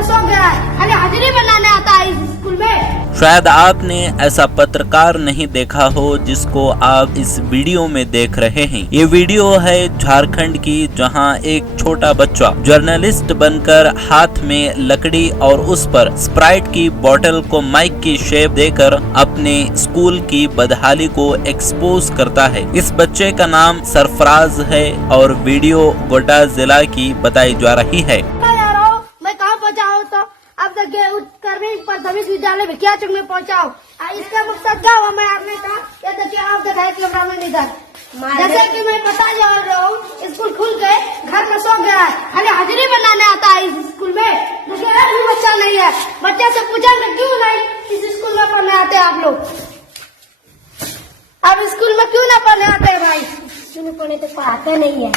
में सो गया है, खाली हाजिरी बनाने आता है इस स्कूल में। शायद आपने ऐसा पत्रकार नहीं देखा हो जिसको आप इस वीडियो में देख रहे हैं। ये वीडियो है झारखंड की, जहां एक छोटा बच्चा जर्नलिस्ट बनकर हाथ में लकड़ी और उस पर स्प्राइट की बोतल को माइक की शेप देकर अपने स्कूल की बदहाली को एक्सपोज करता है। इस बच्चे का नाम सरफराज है और वीडियो गोड्डा जिला की बताई जा रही है। मैं कहाँ पहुँचा हूँ तो अब तक प्राथमिक विद्यालय भिकिया चौक में पहुँचा हूँ। इसका मकसद क्या हुआ मैं आपने कहा, ये देखिए आप दिखाए कैमरामैन इधर, जैसे कि मैं पता जा रहा हूँ स्कूल खुल के घर में सो गया है, खाली हाजिरी बनाने आता है इस स्कूल में। देखिए एक भी बच्चा नहीं है। बच्चे से पूछेंगे क्यों नहीं इस स्कूल में पढ़ने आते आप लोग, अब स्कूल में क्यों ना पढ़ने आते हैं भाई? स्कूल में पढ़ने तो पढ़ाते नहीं है,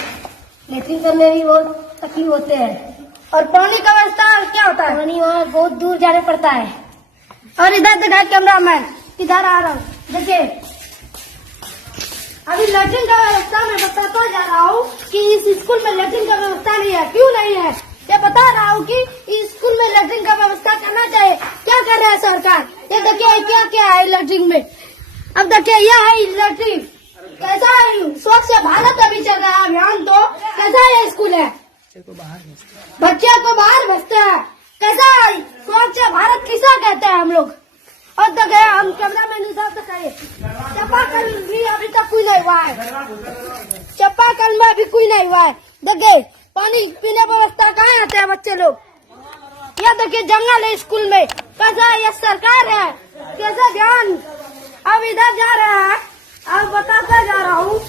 लेट्रिन करने भी बहुत तकलीफ होते हैं। और पानी का व्यवस्था क्या होता है? पानी वहाँ बहुत दूर जाना पड़ता है। और इधर दिखाए कैमरामैन, इधर आ रहा हूँ, देखिए अभी लैट्रिन का व्यवस्था मैं बताता जा रहा हूँ कि इस स्कूल में लैट्रिन का व्यवस्था नहीं है। क्यों नहीं है ये बता रहा हूँ कि इस स्कूल में लैट्रिन का व्यवस्था करना चाहिए। क्या कर रहा है सरकार? ये देखिए क्या क्या है लैट्रिन में। अब देखिए यह है लैट्रिन, कैसा है? स्वच्छ भारत अभी चल रहा है अभियान, तो कैसा है स्कूल है? बच्चे को बाहर भेजते हैं, कैसा है? स्वच्छ भारत किसा कहते हैं हम लोग? और देखिए हम कैमरामैन इधर तक आए, चापाकल भी अभी तक कोई नहीं हुआ है, चापाकल में भी कोई नहीं हुआ है। देखिए पानी पीने व्यवस्था कहाँ आते हैं बच्चे लोग? यह देखिए जंगल है स्कूल में, कैसा है? यह सरकार है, कैसा ध्यान? अब इधर जा रहा है, अब बताता जा रहा हूँ